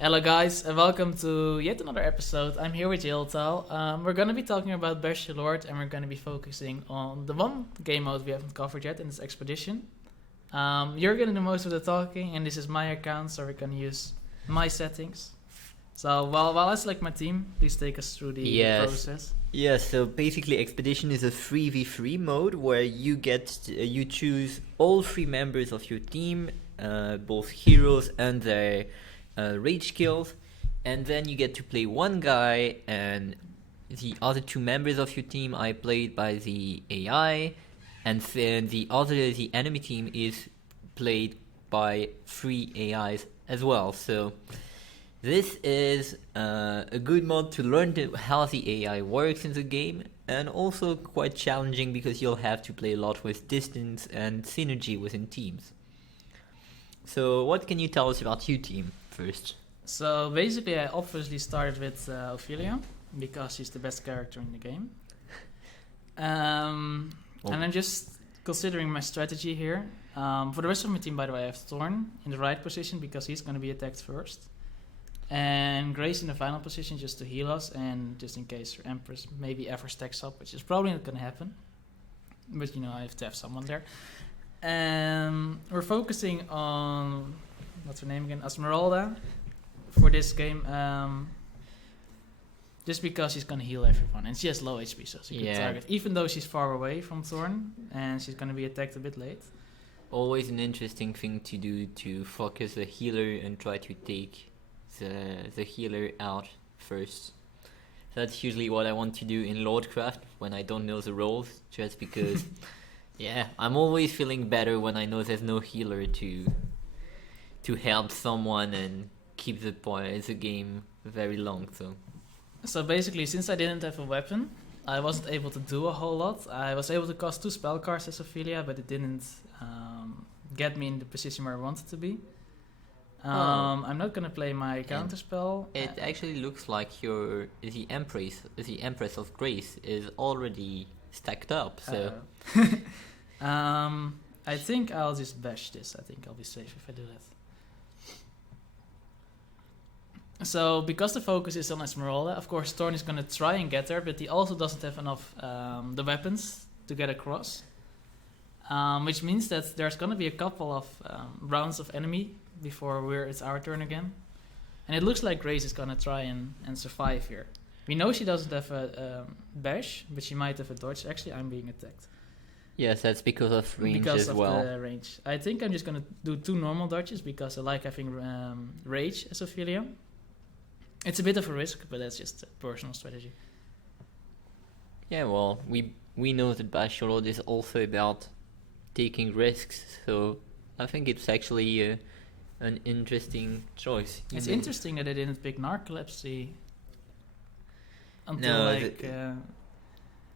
Hello guys, and welcome to yet another episode. I'm here with Yiltal. We're going to be talking about Bash the Lord, and we're going to be focusing on the one game mode we haven't covered yet in this expedition. You're going to do most of the talking, and this is my account, so we're going to use my settings. So while I select my team, please take us through the process. Yeah, so basically Expedition is a 3v3 mode where you you choose all three members of your team, both heroes and their rage skills, and then you get to play one guy, and the other two members of your team are played by the AI, and then the enemy team is played by three AIs as well. So this is a good mod to learn how the AI works in the game, and also quite challenging because you'll have to play a lot with distance and synergy within teams. So what can you tell us about your team first? So basically I obviously started with Ophelia, because she's the best character in the game. And I'm just considering my strategy here. For the rest of my team, by the way, I have Thorn in the right position because he's going to be attacked first. And Grace in the final position just to heal us, and just in case her Empress maybe ever stacks up, which is probably not going to happen. But you know, I have to have someone there. And we're focusing on, what's her name again? Esmeralda for this game. Just because she's going to heal everyone, and she has low HP, so it's a good target. Even though she's far away from Thorn, and she's going to be attacked a bit late. Always an interesting thing to do, to focus the healer and try to take the healer out first. That's usually what I want to do in Lordcraft when I don't know the roles, just because I'm always feeling better when I know there's no healer to help someone and keep the game very long. So basically, since I didn't have a weapon, I wasn't able to do a whole lot. I was able to cast 2 spell cards as Ophelia, but it didn't get me in the position where I wanted to be. I'm not gonna play my counter spell. It actually looks like the Empress of Grace is already stacked up. So I think I'll just bash this. I think I'll be safe if I do that. So because the focus is on Esmeralda, of course Thorn is gonna try and get her, but he also doesn't have enough the weapons to get across. Which means that there's gonna be a couple of rounds of enemy before it's our turn again. And it looks like Grace is gonna try and survive here. We know she doesn't have a bash, but she might have a dodge. Actually, I'm being attacked. Yes, that's because of range because as of well. The range. I think I'm just gonna do 2 normal dodges because I like having rage as Ophelia. It's a bit of a risk, but that's just a personal strategy. Yeah, well, we know that Basholod is also about taking risks, so I think it's actually an interesting choice. It's interesting that they didn't pick Narcolepsy until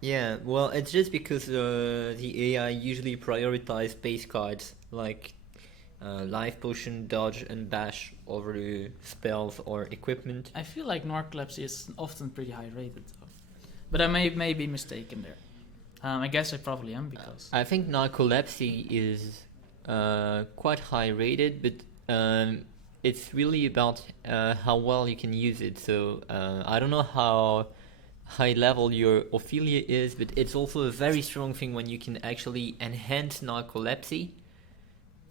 yeah, well, it's just because the AI usually prioritize base cards like Life Potion, Dodge, and Bash over spells or equipment. I feel like Narcolepsy is often pretty high rated, though. But I may be mistaken there. I guess I probably am because I think Narcolepsy is quite high rated, but it's really about how well you can use it. So I don't know how high level your Ophelia is, but it's also a very strong thing when you can actually enhance Narcolepsy.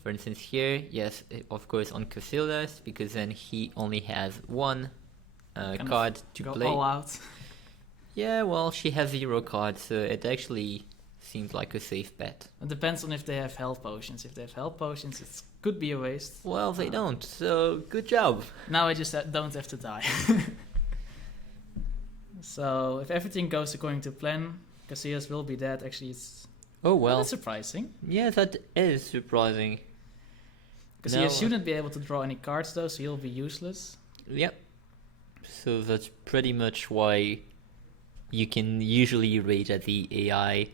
For instance here, yes, of course on Casildas, because then he only has one card to play. All out. Yeah, well, she has 0 cards, so it actually seems like a safe bet. It depends on if they have health potions. If they have health potions, it could be a waste. Well, they don't, so good job. Now I just don't have to die. So if everything goes according to plan, Casillas will be dead. Actually, it's... Oh, well. That's surprising. Yeah, that is surprising. Casillas shouldn't be able to draw any cards, though, so he'll be useless. Yep. So that's pretty much why you can usually rage at the AI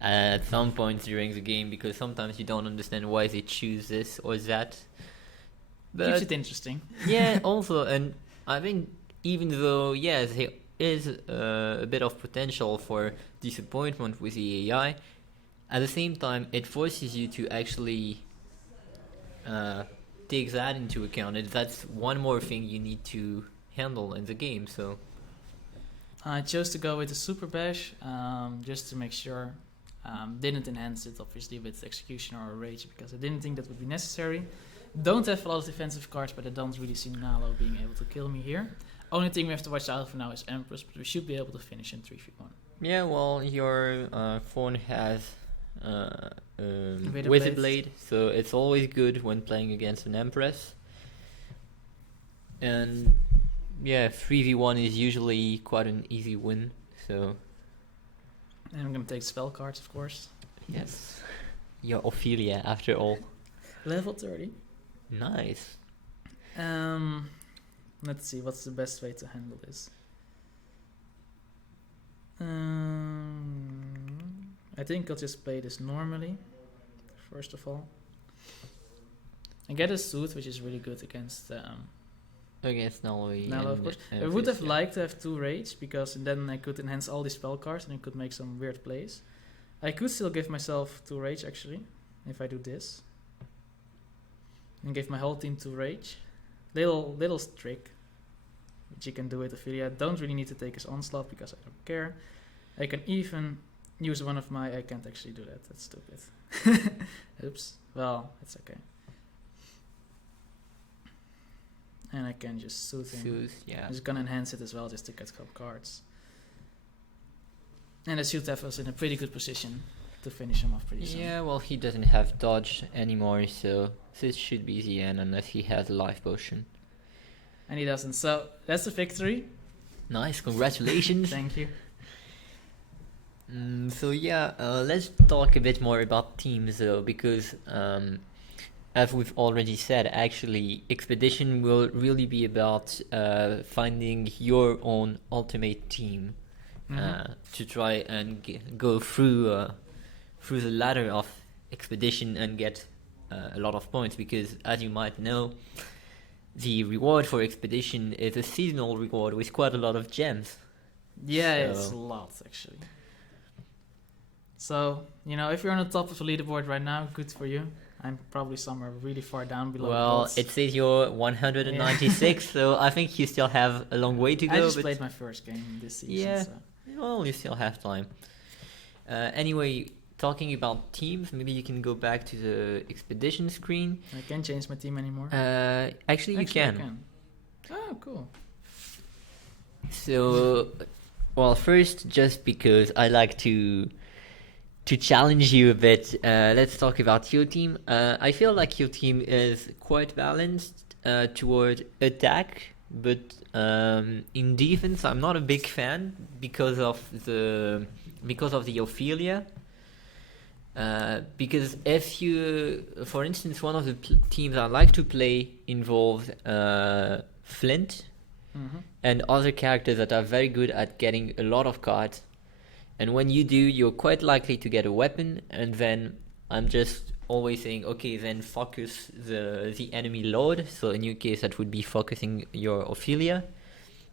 at some points during the game, because sometimes you don't understand why they choose this or that. But keeps it interesting. Yeah, also, and I think even though, there is a bit of potential for disappointment with the AI, at the same time, it forces you to actually takes that into account, and that's one more thing you need to handle in the game. So I chose to go with the Super Bash just to make sure. Didn't enhance it obviously with Executioner or Rage because I didn't think that would be necessary. Don't have a lot of defensive cards, but I don't really see Nalo being able to kill me here. Only thing we have to watch out for now is Empress, but we should be able to finish in 3v1. yeah, well, your phone has Wither Wither Blade. Blade, so it's always good when playing against an Empress. And yeah, 3v1 is usually quite an easy win. So And I'm gonna take spell cards, of course. yes, you're Ophelia after all. Level 30. Nice. Let's see, what's the best way to handle this? I think I'll just play this normally, first of all. I get a suit, which is really good against Against Nalo. Nalo, of course. I would have liked to have 2 Rage, because then I could enhance all these spell cards and I could make some weird plays. I could still give myself 2 Rage, actually, if I do this. And give my whole team 2 Rage. Little trick, which you can do with Ophelia. Don't really need to take his Onslaught, because I don't care. I can even use one of my... I can't actually do that, that's stupid. Oops. Well, it's okay. And I can just soothe him. Yeah. I'm just gonna enhance it as well, just to get some cards. And I should have us in a pretty good position to finish him off pretty soon. Yeah, well, he doesn't have dodge anymore, so this should be the end unless he has a life potion. And he doesn't. So that's a victory. Nice, congratulations. Thank you. So yeah, let's talk a bit more about teams though, because as we've already said, actually, Expedition will really be about finding your own ultimate team to try and go through the ladder of Expedition and get a lot of points, because as you might know, the reward for Expedition is a seasonal reward with quite a lot of gems. Yeah, So- it's a lot actually. So, if you're on the top of the leaderboard right now, good for you. I'm probably somewhere really far down below. Well, the bots. it says you're 196, so I think you still have a long way to go. I just but played my first game this season. Yeah. So. well, you still have time. Anyway, talking about teams, maybe you can go back to the Expedition screen. I can't change my team anymore. Actually, you I can. Oh, cool. So, well, first, just because I like to challenge you a bit, let's talk about your team. I feel like your team is quite balanced toward attack, but in defense, I'm not a big fan because of the Ophelia. Because if you, for instance, one of the teams I like to play involves Flint and other characters that are very good at getting a lot of cards. And when you do, you're quite likely to get a weapon, and then I'm just always saying, okay, then focus the enemy lord. So in your case, that would be focusing your Ophelia.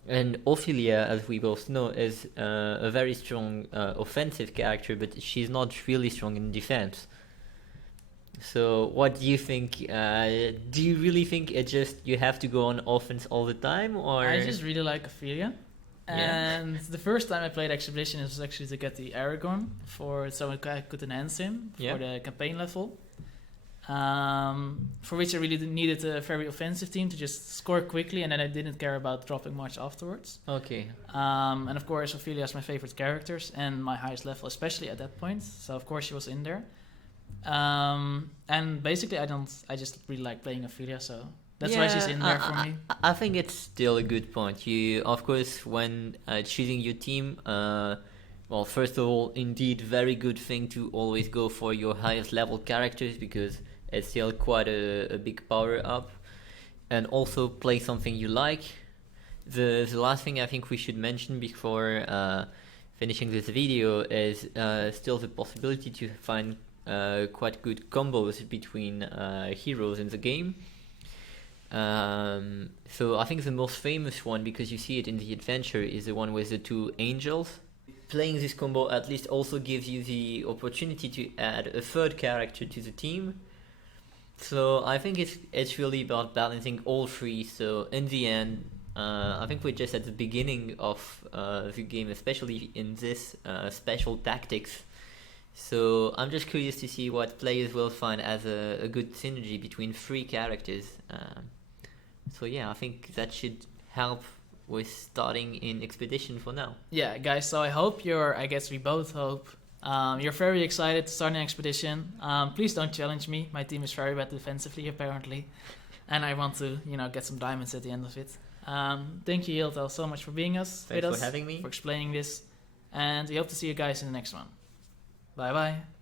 And Ophelia, as we both know, is a very strong offensive character, but she's not really strong in defense. So what do you think? Do you really think you have to go on offense all the time, or? I just really like Ophelia. Yeah. And the first time I played Expedition was actually to get the Aragon so I could enhance him for the campaign level. For which I really needed a very offensive team to just score quickly, and then I didn't care about dropping much afterwards. Okay. And of course, Ophelia is my favorite characters and my highest level, especially at that point. So of course she was in there. And basically, I just really like playing Ophelia, so that's why she's in there for me. I think it's still a good point. You, of course, when choosing your team, well, first of all, indeed, very good thing to always go for your highest level characters, because it's still quite a big power up. And also play something you like. The last thing I think we should mention before finishing this video is still the possibility to find quite good combos between heroes in the game. So I think the most famous one, because you see it in the adventure, is the one with the 2 angels. Playing this combo at least also gives you the opportunity to add a third character to the team. So I think it's really about balancing all three. So in the end, I think we're just at the beginning of the game, especially in this special tactics. So I'm just curious to see what players will find as a good synergy between three characters. So yeah, I think that should help with starting in Expedition for now. Yeah, guys. So I hope I guess we both hope you're very excited to start an expedition. Please don't challenge me. My team is very bad defensively, apparently, and I want to, get some diamonds at the end of it. Thank you, Hiltel, so much for being Thanks with us, for having me. for explaining this, and we hope to see you guys in the next one. Bye bye.